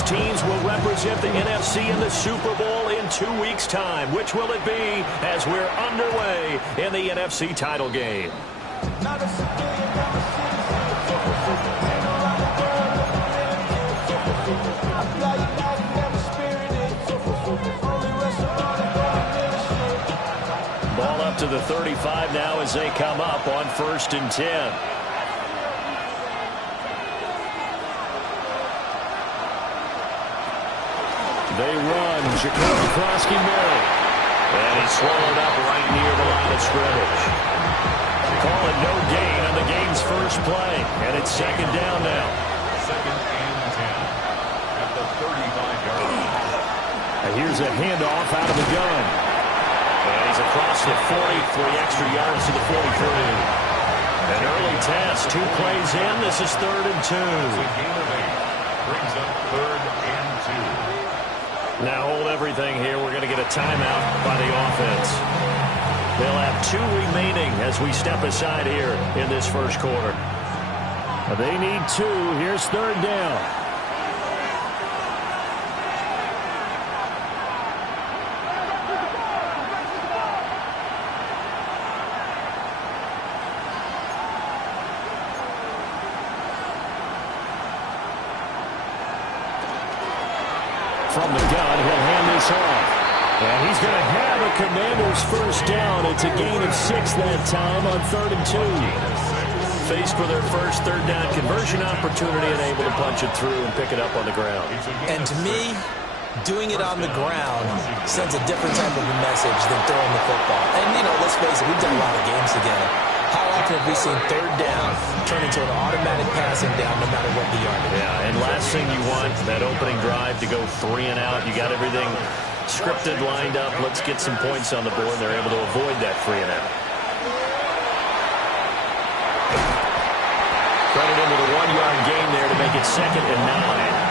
these teams will represent the NFC in the Super Bowl in 2 weeks' time. Which will it be as we're underway in the NFC title game? Ball up to the 35 now as they come up on 1st and 10. They run. Jacoby Kroski-Mary. And he's swallowed up right near the line of scrimmage. Call it no gain on the game's first play. And it's 2nd down now. 2nd and 10 at the 35-yard line. Here's a handoff out of the gun. And he's across the 40, 3 extra yards to the 43. An early test. 2 plays in. This is 3rd and 2. It's a gain of 8. Brings up 3rd and 2. Now hold everything here. We're going to get a timeout by the offense. They'll have 2 remaining as we step aside here in this first quarter. They need 2. Here's 3rd down. From the gun, he'll hand this off. And he's going to have a Commanders first down. It's a gain of 6 that time on 3rd and 2. Faced with their first 3rd down conversion opportunity and able to punch it through and pick it up on the ground. And to me, doing it on the ground sends a different type of a message than throwing the football. And, you know, let's face it, we've done a lot of games together. How often have we seen 3rd down turn into an automatic passing down no matter what the yard is? Yeah, and last thing you want, that opening drive to go 3 and out. You got everything scripted, lined up. Let's get some points on the board. They're able to avoid that 3 and out. Credit into the 1-yard gain there to make it 2nd and 9.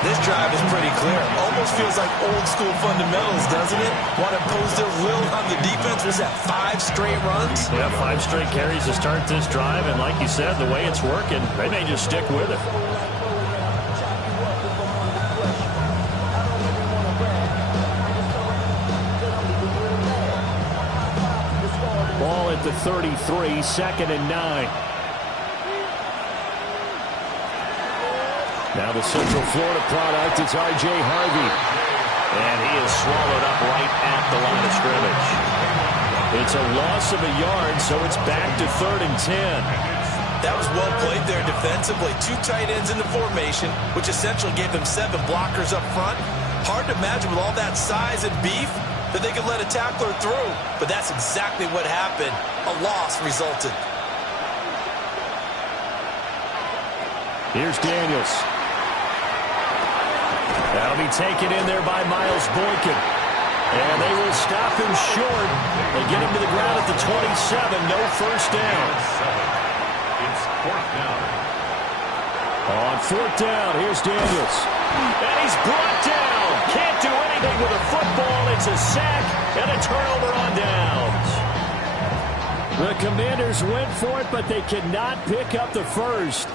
This drive is pretty clear. Almost feels like old-school fundamentals, doesn't it? Want to impose their will on the defense. Was that 5 straight runs? Yeah, 5 straight carries to start this drive. And like you said, the way it's working, they may just stick with it. Ball at the 33, 2nd and 9. Now the Central Florida product, it's R.J. Harvey. And he is swallowed up right at the line of scrimmage. It's a loss of a yard, so it's back to 3rd and 10. That was well played there defensively. 2 tight ends in the formation, which essentially gave them 7 blockers up front. Hard to imagine with all that size and beef that they could let a tackler through. But that's exactly what happened. A loss resulted. Here's Daniels. That'll be taken in there by Miles Boykin. And they will stop him short. They get him to the ground at the 27. No first down. It's 4th down. On 4th down, here's Daniels. And he's brought down. Can't do anything with a football. It's a sack and a turnover on downs. The Commanders went for it, but they cannot pick up the first.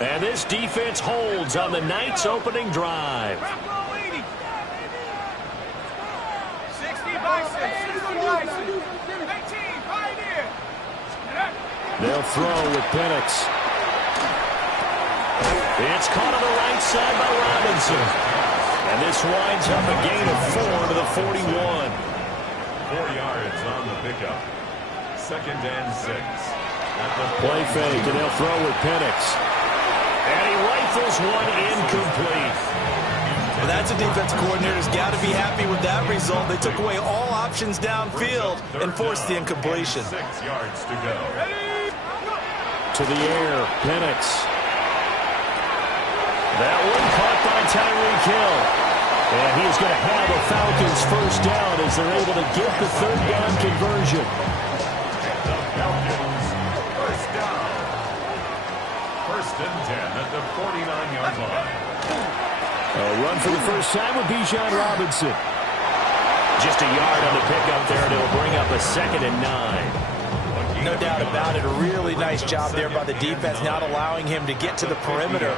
And this defense holds on the night's opening drive. 60 by 6. They'll throw with Penix. It's caught on the right side by Robinson. And this winds up a gain of 4 to the 41. 4 yards on the pickup. 2nd and 6. Play fake, and they'll throw with Penix. And he rifles one incomplete. Well, that's a defensive coordinator's got to be happy with that result. They took away all options downfield and forced the incompletion. 6 yards to go. To the air, Penix. That one caught by Tyreek Hill. And he is going to have a Falcons first down as they're able to get the 3rd down conversion. The Falcons first down. 1st and 10 at the 49-yard line. A run for the first time with Bijan Robinson. Just a yard on the pickup there, and it'll bring up a 2nd and 9. No doubt about it. A really nice job there by the defense, not allowing him to get to the perimeter.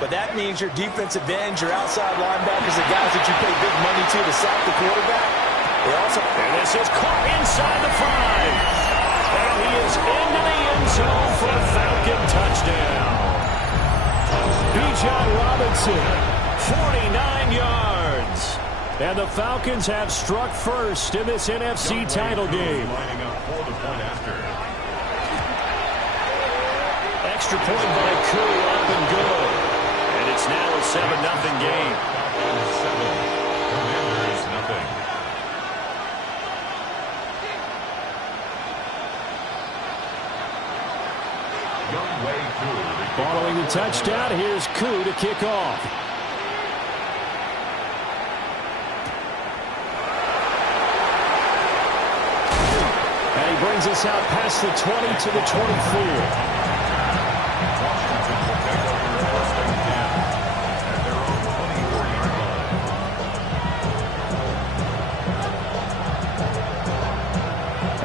But that means your defensive ends, your outside linebackers, the guys that you pay big money to sack the quarterback. They also... And this is caught inside the 5. And he is into the end zone for a Falcon touchdown. Bijan Robinson, 49 yards. And the Falcons have struck first in this NFC title game. Extra point by Koo, up and good. And it's now a 7-0 game. 7-0. Following the touchdown, here's Koo to kick off. And he brings us out past the 20 to the 24.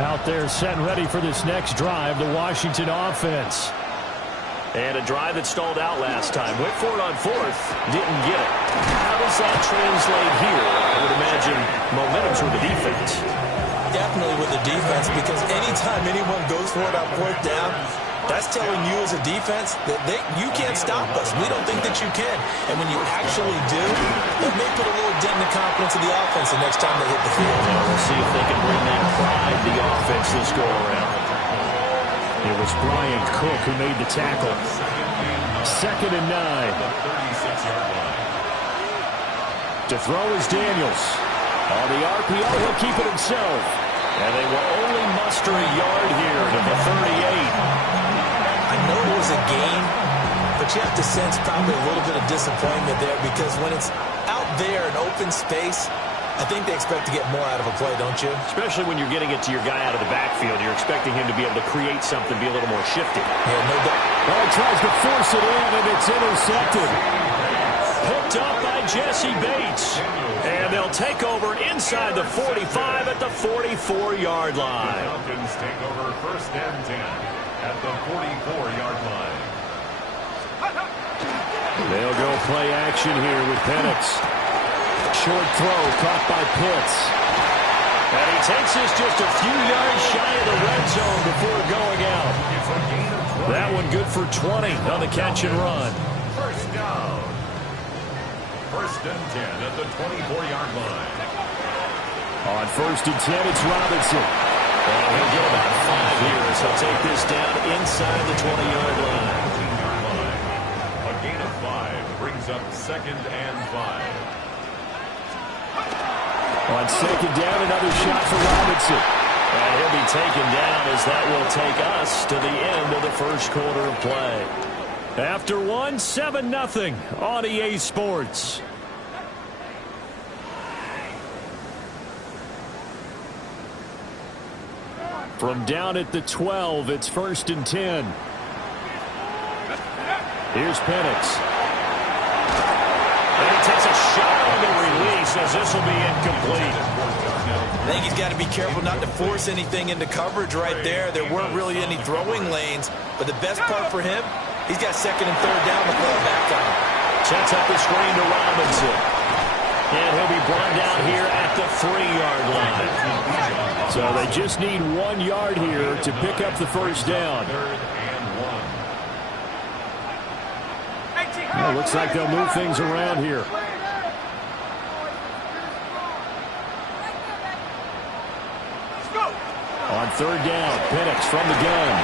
Out there set and ready for this next drive, the Washington offense. And a drive that stalled out last time. Went for it on 4th. Didn't get it. How does that translate here? I would imagine momentum's with the defense. Definitely with the defense, because anytime anyone goes for it on 4th down, that's telling you as a defense that you can't stop us. We don't think that you can. And when you actually do, it may put a little dent in the confidence of the offense the next time they hit the field. Yeah, we'll see if they can bring that pride to the offense this go around. It was Brian Cook who made the tackle. 2nd and 9. To throw is Daniels. On the RPO, he'll keep it himself. And they will only muster a yard here to the 38. I know it was a game, but you have to sense probably a little bit of disappointment there, because when it's out there in open space, I think they expect to get more out of a play, don't you? Especially when you're getting it to your guy out of the backfield. You're expecting him to be able to create something, be a little more shifty. Yeah, no doubt. Well, he tries to force it in, and it's intercepted. Picked up by Jesse Bates. And they'll take over inside the 45 at the 44-yard line. Falcons take over 1st and 10 at the 44-yard line. They'll go play action here with Penix. Short throw caught by Pitts. And he takes this just a few yards shy of the red zone before going out. That one good for 20 on the catch and run. 1st down. 1st and 10 at the 24-yard line. On 1st and 10, it's Robinson. And he'll get about 5 here as he'll take this down inside the 20-yard line. A gain of 5 brings up 2nd and 5. On 2nd down, another shot for Robinson. And he'll be taken down as that will take us to the end of the 1st quarter of play. After 7-0 on EA Sports. From down at the 12, it's 1st and 10. Here's Penix. And he takes a shot on the release as this will be incomplete. I think he's got to be careful not to force anything into coverage right there. There weren't really any throwing lanes, but the best part for him, he's got 2nd and 3rd down to fall back on. Sets up the screen to Robinson. And he'll be brought down here at the 3-yard line. So they just need 1 yard here to pick up the 1st down. Well, looks like they'll move things around here. On 3rd down, Penix from the gun.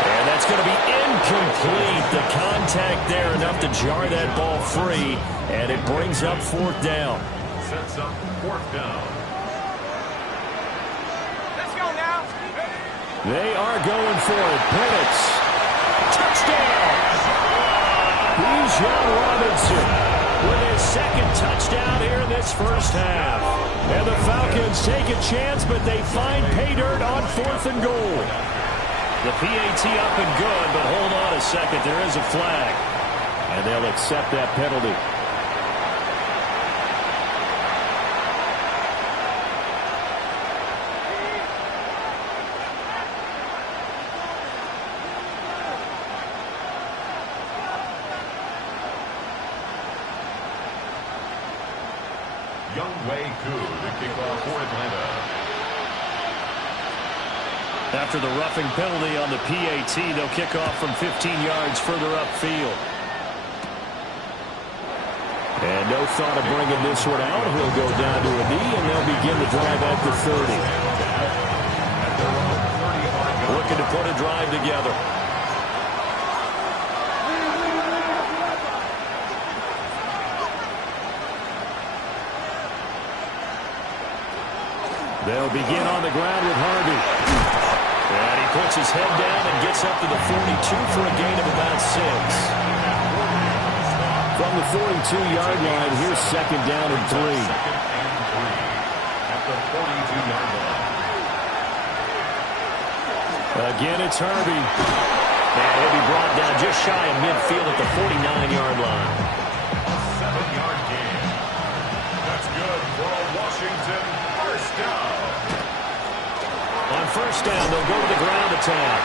And that's going to be incomplete. The contact there enough to jar that ball free. And it brings up 4th down. Sets up 4th down. Let's go now. They are going for it. Penix. Touchdown. Bijan Robinson with his 2nd touchdown here in this 1st half. And the Falcons take a chance, but they find pay dirt on 4th and goal. The PAT up and good, but hold on a second. There is a flag. And they'll accept that penalty. Younghoe Koo to kick off for Atlanta. After the roughing penalty on the PAT, they'll kick off from 15 yards further upfield. And no thought of bringing this one out. He'll go down to a knee, and they'll begin the drive at the 30. Looking to put a drive together. They'll begin on the ground with Harvey. And he puts his head down and gets up to the 42 for a gain of about 6. From the 42-yard line, here's second down and 3. At the 42-yard line. Again, it's Harvey. And he'll be brought down just shy of midfield at the 49-yard line. A 7-yard gain. That's good for a Washington first down. On first down, they'll go to the ground attack.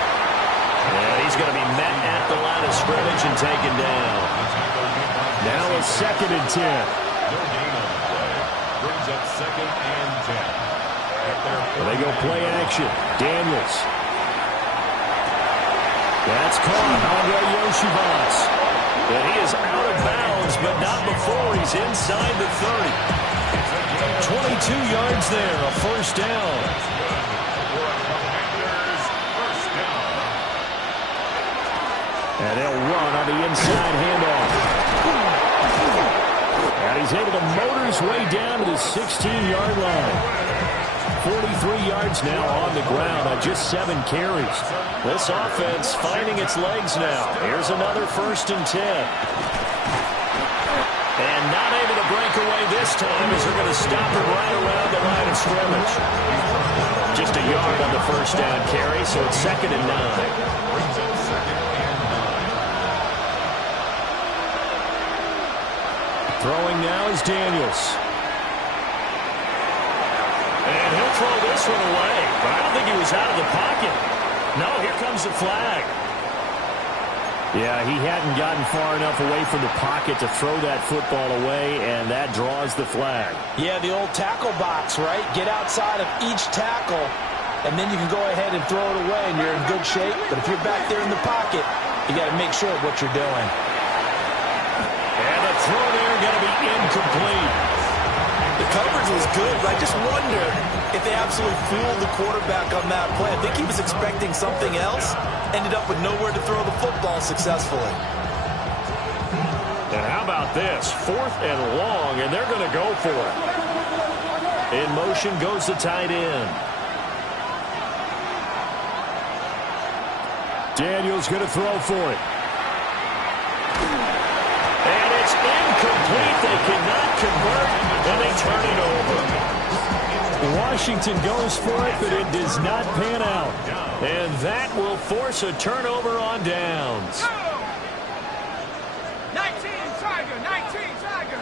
And he's going to be met at the line of scrimmage and taken down. Now a second and 10. No gain on the play. Brings up second and 10. They go play action. Daniels. That's caught. Andre Yoshivas. And he is out of bounds, but not before he's inside the 30. 22 yards there, a first down. And they'll run on the inside handoff. And he's able to motor his way down to the 16-yard line. 43 yards now on the ground on just 7 carries. This offense finding its legs now. Here's another first and 10. And not able to break away this time as they're going to stop him right around the line of scrimmage. Just a yard on the first down carry, so it's second and 9. Throwing now is Daniels. And he'll throw this one away. But I don't think he was out of the pocket. No, here comes the flag. Yeah, he hadn't gotten far enough away from the pocket to throw that football away, and that draws the flag. Yeah, the old tackle box, right? Get outside of each tackle, and then you can go ahead and throw it away, and you're in good shape. But if you're back there in the pocket, you got to make sure of what you're doing. And the throw there going to be incomplete. The coverage was good, but I just wonder if they absolutely fooled the quarterback on that play. I think he was expecting something else, ended up with nowhere to throw the football successfully. And how about this? 4th and long, and they're going to go for it. In motion goes the tight end. Daniels going to throw for it. And it's incomplete. They cannot convert, and they turn it over. Washington goes for it, but it does not pan out. And that will force a turnover on downs. 19 Tiger, 19 Tiger.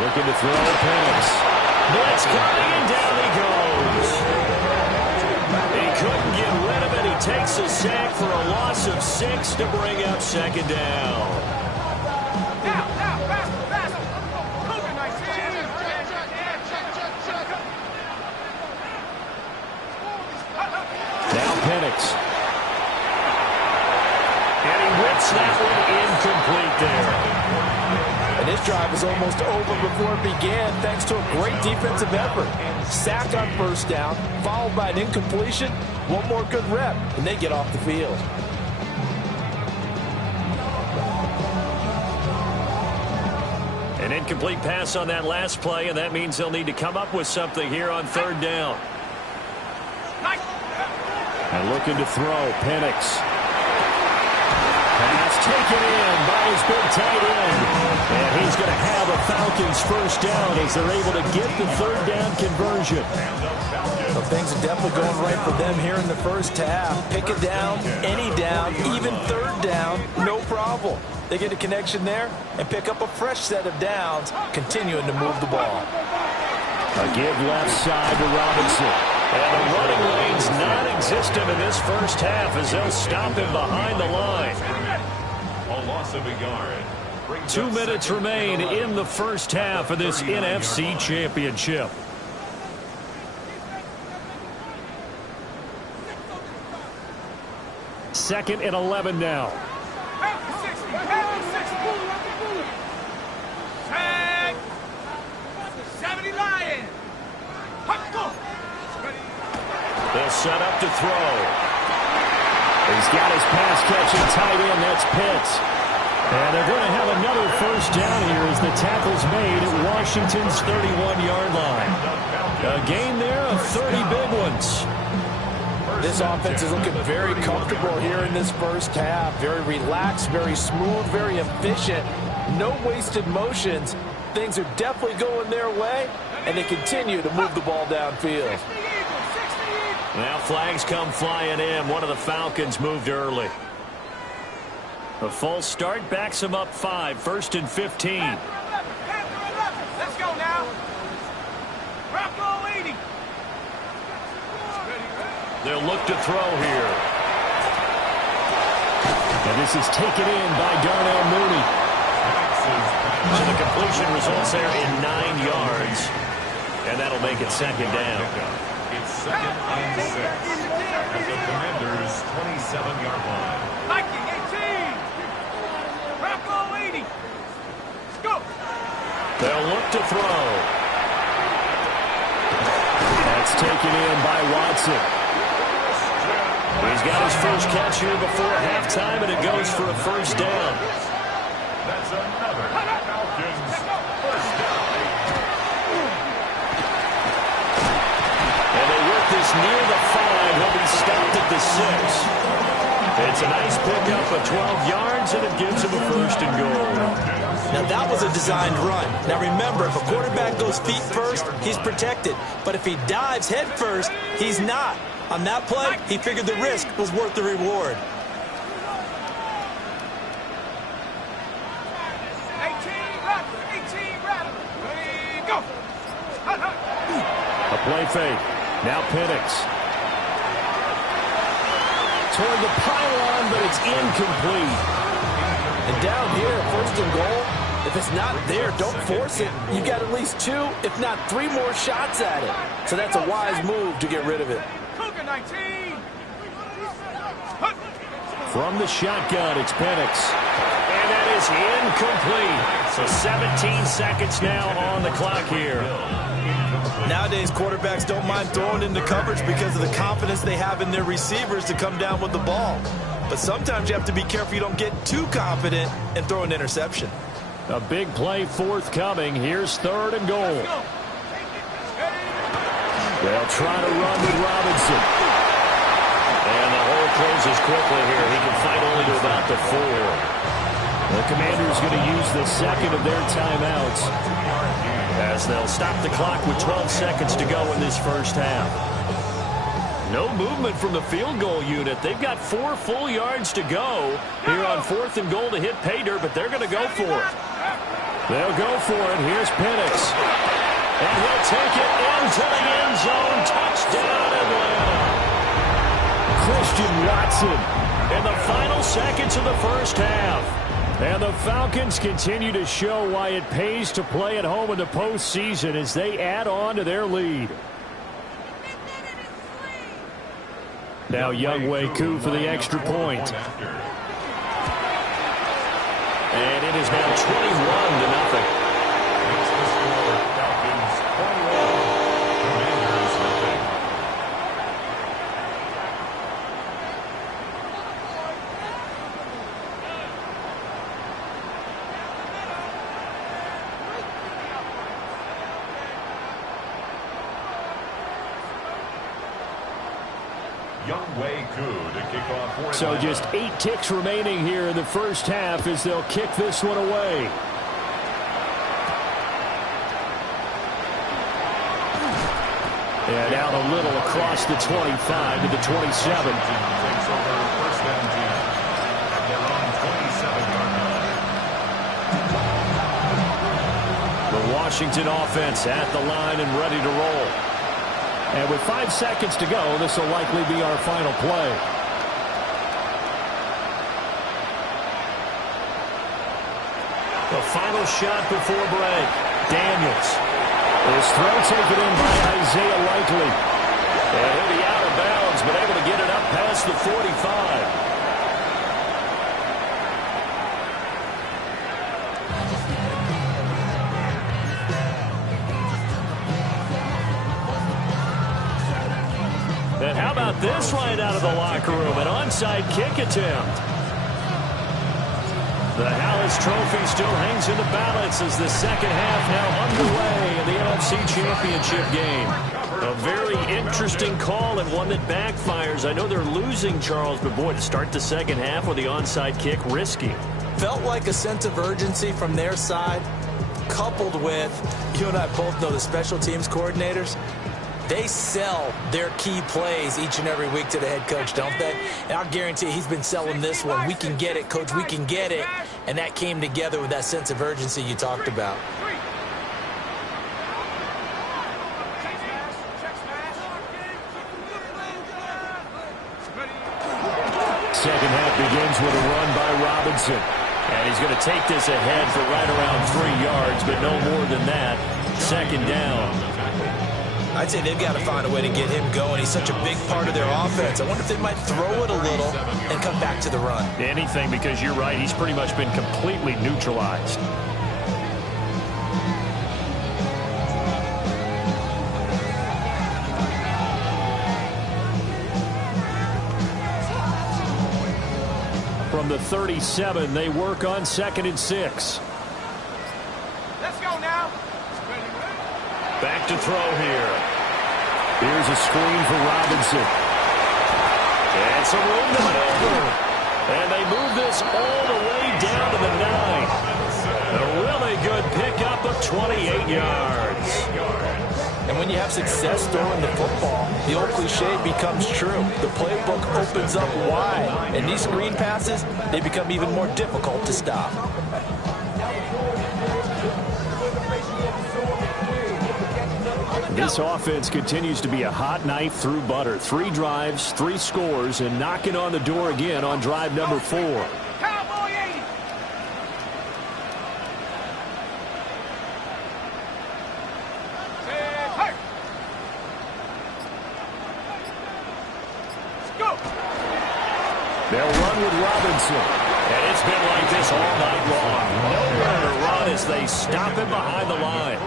Looking to throw Penix. Blitz coming, and down he goes. He couldn't get rid of it. He takes a sack for a loss of 6 to bring up second down. Now, faster, faster. Cougar 19. Now Penix. And he whips that one incomplete there. And this drive was almost over before it began thanks to a great defensive effort. Sacked on first down, followed by an incompletion. One more good rep, and they get off the field. An incomplete pass on that last play, and that means they'll need to come up with something here on third down. And looking to throw, Penix. Pass taken in by his big tight end. And he's going to have a Falcons first down as they're able to get the third down conversion. So things are definitely going right for them here in the first half. Pick it down, any down, even third down, no problem. They get a connection there and pick up a fresh set of downs, continuing to move the ball. A give left side to Robinson. And the running lane's non-existent in this first half as they'll stop him behind the line. A loss of a yard. 2 minutes remain in the first half of this NFC Championship. Second and 11 now. Tag. 70 Lion. They'll set up to throw. He's got his pass-catching tight end. That's Pitts. And they're going to have another first down here as the tackle's made at Washington's 31-yard line. A gain there of 30 big ones. This offense is looking very comfortable here in this first half. Very relaxed, very smooth, very efficient. No wasted motions. Things are definitely going their way, and they continue to move the ball downfield. Now flags come flying in. One of the Falcons moved early. The false start backs him up 5. First and 15. Let's go now. Rocco 80. They'll look to throw here. And this is taken in by Darnell Mooney. So the completion results there in 9 yards. And that'll make it second down. It's second and 6 at the Commanders' 27-yard line. Viking 18. Rocco 80. Let's go. They'll look to throw. That's taken in by Watson. He's got his first catch here before halftime, and it goes for a first down. That's another Falcons first down. And they work this near the 5. He'll be stopped at the 6. It's a nice pickup of 12 yards, and it gives him a first and goal. Now, that was a designed run. Now, remember, if a quarterback goes feet first, he's protected. But if he dives head first, he's not. On that play, he figured the risk was worth the reward. 18 rattle. Go. A play fake. Now Penix. Toward the pylon, but it's incomplete. And down here, first and goal, if it's not there, don't force it. You got at least 2, if not 3 more shots at it. So that's a wise move to get rid of it. Cougar 19. From the shotgun, it's Penix. And that is incomplete. So 17 seconds now on the clock here. Nowadays, quarterbacks don't mind throwing into coverage because of the confidence they have in their receivers to come down with the ball. But sometimes you have to be careful you don't get too confident and throw an interception. A big play forthcoming. Here's third and goal. They'll try to run with Robinson. And the hole closes quickly here. He can fight only to about the 4. The Commanders going to use the second of their timeouts as they'll stop the clock with 12 seconds to go in this first half. No movement from the field goal unit. They've got 4 full yards to go here on 4th and goal to hit pay dirt, but they're going to go for it. They'll go for it. Here's Penix. And he'll take it into the end zone. Touchdown, Atlanta. Christian Watson in the final seconds of the first half. And the Falcons continue to show why it pays to play at home in the postseason as they add on to their lead. Now Younghoe Koo for the extra point. And it is now 21-0. Younghoe Koo to kick off for So Atlanta. just 8 ticks remaining here in the first half as they'll kick this one away. And out a little across the 25 to the 27. Washington takes over first and 10 at their own 27-yard line. The Washington offense at the line and ready to roll. And with 5 seconds to go, this will likely be our final play. The final shot before break. Daniels. His throw taken in by Isaiah Likely. And he'll be out of bounds, but able to get it up past the 45. And how about this right out of the locker room? An onside kick attempt. The Hallis Trophy still hangs in the balance as the second half now underway in the NFC Championship game. A very interesting call and one that backfires. I know they're losing, Charles, but boy, to start the second half with the onside kick, risky. Felt like a sense of urgency from their side, coupled with, you and I both know the special teams coordinators, they sell their key plays each and every week to the head coach, don't they? And I'll guarantee you he's been selling this one. We can get it, coach, we can get it. And that came together with that sense of urgency you talked about. Second half begins with a run by Robinson. And he's going to take this ahead for right around 3 yards, but no more than that. Second down. I'd say they've got to find a way to get him going. He's such a big part of their offense. I wonder if they might throw it a little and come back to the run. Anything, because you're right, he's pretty much been completely neutralized. From the 37, they work on 2nd and 6. Let's go now. Back to throw here. Here's a screen for Robinson. And some room to maneuver. And they move this all the way down to the 9. A really good pickup of 28 yards. And when you have success throwing the football, the old cliche becomes true. The playbook opens up wide. And these screen passes, they become even more difficult to stop. This offense continues to be a hot knife through butter. 3 drives, 3 scores, and knocking on the door again on drive number 4. Cowboy 80. Hey. Let's go. They'll run with Robinson. And it's been like this all night long. Nowhere to run as they stop him behind the line.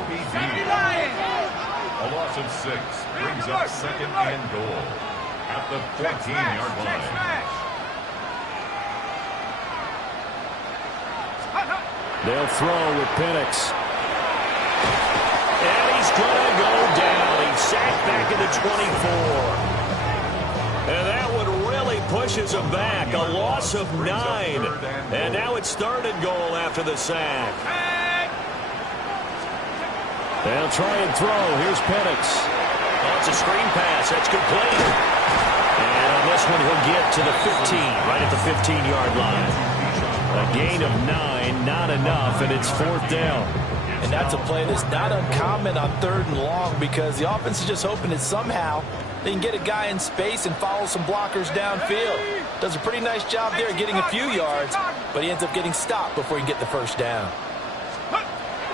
A loss of 6 brings up second and goal at the 14-yard line. They'll throw with Penix. And he's going to go down. He's sacked back at the 24. And that one really pushes him back. A loss of 9. And now it's 3rd and goal after the sack. They'll try and throw. Here's Penix. Oh, it's a screen pass. That's complete. And on this one, he'll get to the 15, right at the 15-yard line. A gain of 9, not enough, and it's 4th down. And that's a play that's not uncommon on 3rd and long because the offense is just hoping that somehow they can get a guy in space and follow some blockers downfield. Does a pretty nice job there getting a few yards, but he ends up getting stopped before he can get the first down.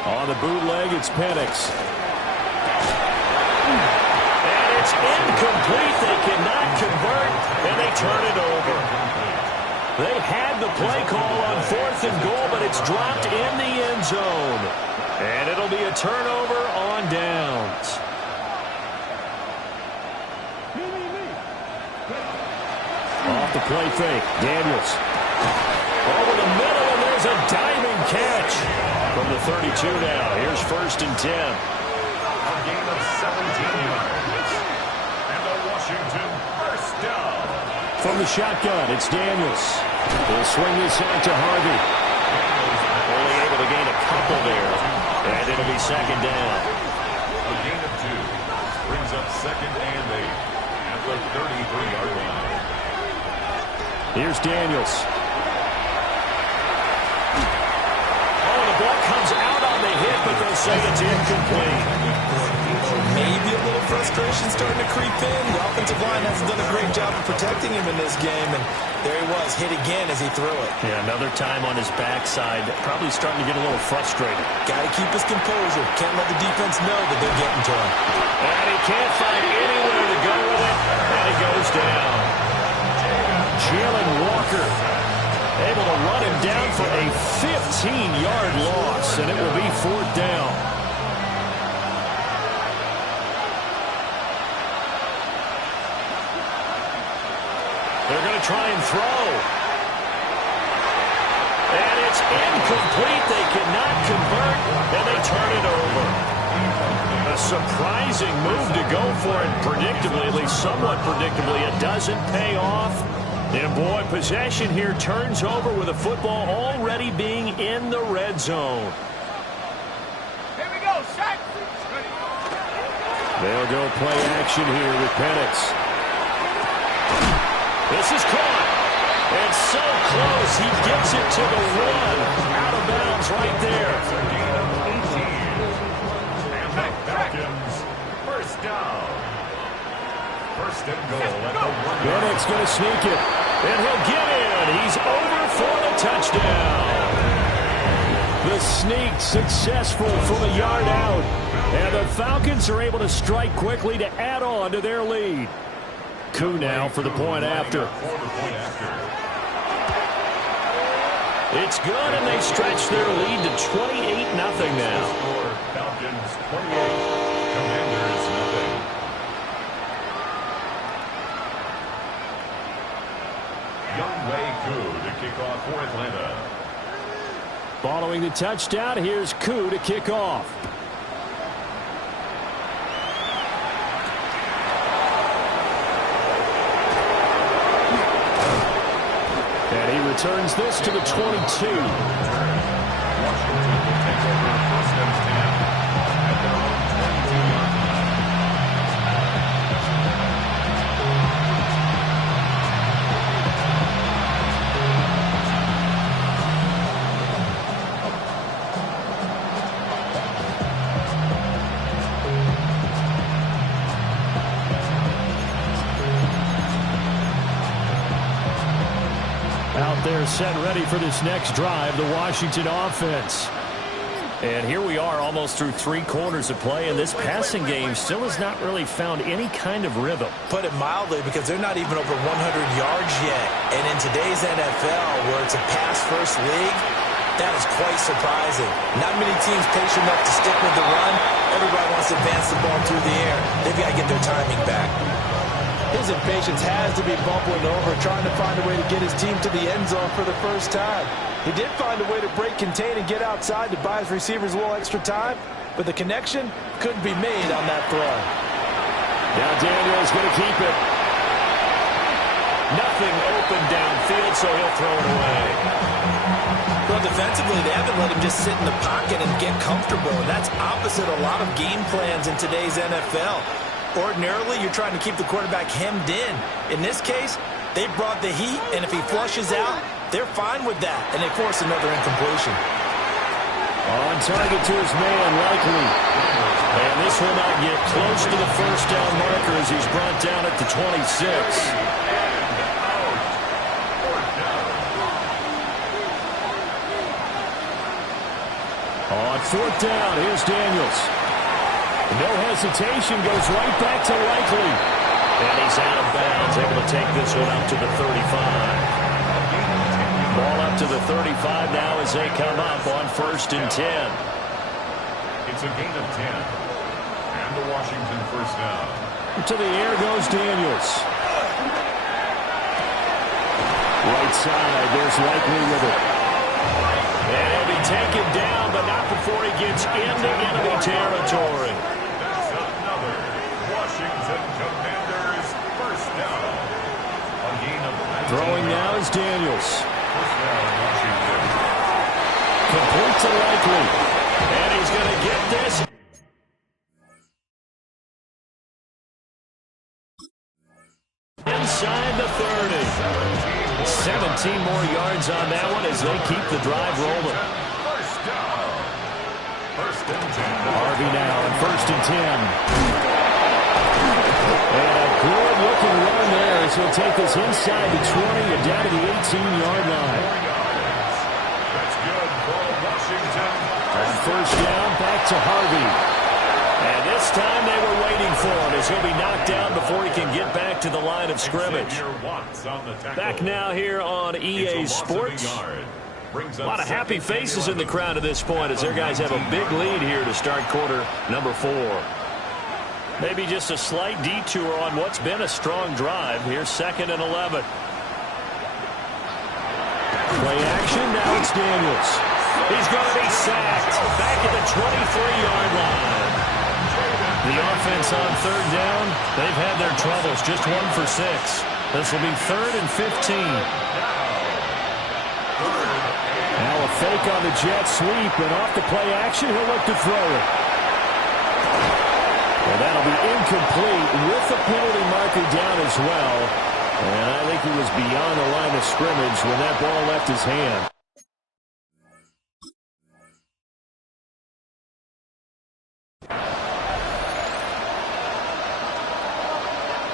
On the bootleg, it's Penix. And it's incomplete. They cannot convert, and they turn it over. They had the play call on 4th and goal, but it's dropped in the end zone. And it'll be a turnover on downs. Off the play fake, Daniels. Over the middle, and there's a diving catch. From the 32 now, here's 1st and 10. A gain of 17 yards. And a Washington first down. From the shotgun, it's Daniels. He'll swing this out to Harvey. Only able to gain a couple there. And it'll be second down. A gain of 2 brings up second and 8 at the 33-yard line. Here's Daniels. Oh, the ball comes out on the hit, but they'll say it's incomplete. Maybe a little frustration starting to creep in. The offensive line hasn't done a great job of protecting him in this game, and there he was, hit again as he threw it. Yeah, another time on his backside, probably starting to get a little frustrated. Got to keep his composure. Can't let the defense know that they're getting to him. And he can't find anywhere to go with it, and he goes down. Jalen Walker able to run him down for a 15-yard loss, and it will be fourth down. They're going to try and throw. And it's incomplete. They cannot convert, and they turn it over. A surprising move to go for it. Predictably, at least somewhat predictably, it doesn't pay off. And boy, possession here turns over with the football already being in the red zone. Here we go, shot. They'll go play action here with Penix. This is caught. And so close, he gets it to the 1. Out of bounds right there. It's a gain of 18. And the Falcons, first down. First and goal at the 1. Penix going to sneak it. And he'll get in. He's over for the touchdown. The sneak successful from a yard out. And the Falcons are able to strike quickly to add on to their lead. Koo now for the point after. It's good, and they stretch their lead to 28-0 now. Falcons 28, Commanders 0. Younghoe Koo to kick off for Atlanta. Following the touchdown, here's Koo to kick off. And he returns this to the 22. Washington will take over first and 10 at their own 22-yard line. Out there set ready for this next drive, the Washington offense. And here we are almost through 3 quarters of play, and this passing game still has not really found any kind of rhythm. Put it mildly, because they're not even over 100 yards yet. And in today's NFL, where it's a pass-first league, that is quite surprising. Not many teams patient enough to stick with the run. Everybody wants to advance the ball through the air. They've got to get their timing back. His impatience has to be bubbling over, trying to find a way to get his team to the end zone for the first time. He did find a way to break contain and get outside to buy his receivers a little extra time, but the connection couldn't be made on that throw. Now Daniels going to keep it. Nothing open downfield, so he'll throw it away. Well, defensively, they haven't let him just sit in the pocket and get comfortable, and that's opposite a lot of game plans in today's NFL. Ordinarily, you're trying to keep the quarterback hemmed in. In this case, they brought the heat, and if he flushes out, they're fine with that, and they force another incompletion. On target to his man, Likely. And this will not get close to the first down marker as he's brought down at the 26. On fourth down, here's Daniels. No hesitation, goes right back to Likely. And he's out of bounds, able to take this one up to the 35. Ball up to the 35 now as they come up on first and 10. It's a gain of 10. And the Washington first down. To the air goes Daniels. Right side, there's Likely with it. And he'll be taken down, but not before he gets into enemy territory. That's another Washington Commanders first down. A gain of Throwing now is Daniels. First down, Washington. Complete to Likely. And he's going to get this. Inside the 30. 17 more yards on that one as they keep the drive rolling. First down. First and 10. Harvey now on 1st and 10. And a good-looking run there as he'll take this inside the 20 and down to the 18-yard line. That's good for Washington. On 1st down, back to Harvey. And this time they were waiting for him as he'll be knocked down before he can get back to the line of scrimmage. Back now here on EA Sports. A lot of happy faces in the crowd at this point as their guys have a big lead here to start quarter number 4. Maybe just a slight detour on what's been a strong drive. Here's 2nd and 11. Play action, now it's Daniels. He's going to be sacked back at the 23-yard line. The offense on 3rd down, they've had their troubles, just 1 for 6. This will be 3rd and 15. Now a fake on the jet sweep, and off the play action, he'll look to throw it. Well, that'll be incomplete with the penalty marker down as well. And I think he was beyond the line of scrimmage when that ball left his hand.